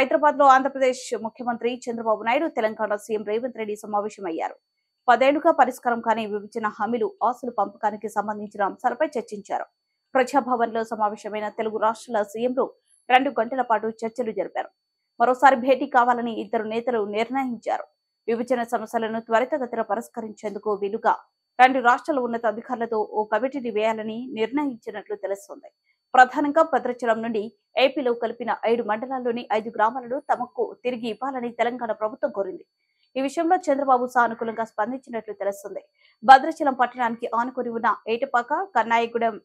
హైదరాబాద్ లో ఆంధ్రప్రదేశ్ ముఖ్యమంత్రి చంద్రబాబు నాయుడు, తెలంగాణ సీఎం రేవంత్ రెడ్డి సమావేశమయ్యారు. 10 ఏళ్లుగా పరిష్కారం కాని విభజన హామీలు, ఆస్తుల పంపకానికి సంబంధించిన అంశాలపై చర్చించారు. ప్రజాభవన్ లో సమావేశమైన తెలుగు రాష్ట్రాల సీఎంలు 2 గంటల పాటు చర్చలు జరిపారు. మరోసారి భేటీ కావాలని ఇద్దరు నేతలు నిర్ణయించారు. విభజన సమస్యలను త్వరితగతిన పరిష్కరించేందుకు వీలుగా 2 రాష్ట్రాల ఉన్నత అధికారులతో ఓ కమిటీని వేయాలని నిర్ణయించినట్లు తెలుస్తోంది. ప్రధానంగా భద్రాచలం నుండి ఏపీలో కలిపిన 5 మండలాల్లోని 5 గ్రామాలను తమకు తిరిగి ఇవ్వాలని తెలంగాణ ప్రభుత్వం కోరింది. ఈ విషయంలో చంద్రబాబు సానుకూలంగా స్పందించినట్లు తెలుస్తుంది. భద్రాచలం పట్టణానికి ఆనుకుని ఉన్న ఏటపాక, కన్నాయిగూడెం,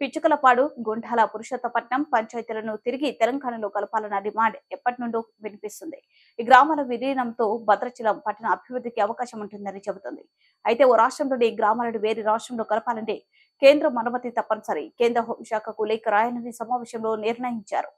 పిచ్చుకలపాడు, గుండాల, పురుషోత్తపట్నం పంచాయతీలను తిరిగి తెలంగాణలో కలపాలన్న డిమాండ్ ఎప్పటి నుండో వినిపిస్తుంది. ఈ గ్రామాల విలీనంతో భద్రాచలం పట్టణ అభివృద్ధికి అవకాశం ఉంటుందని చెబుతుంది. అయితే ఓ రాష్ట్రంలోని ఈ గ్రామాలను వేరే రాష్ట్రంలో కలపాలంటే కేంద్రం అనుమతి తప్పనిసరి. కేంద్ర హోంశాఖకు లేఖ రాయాలని సమావేశంలో నిర్ణయించారు.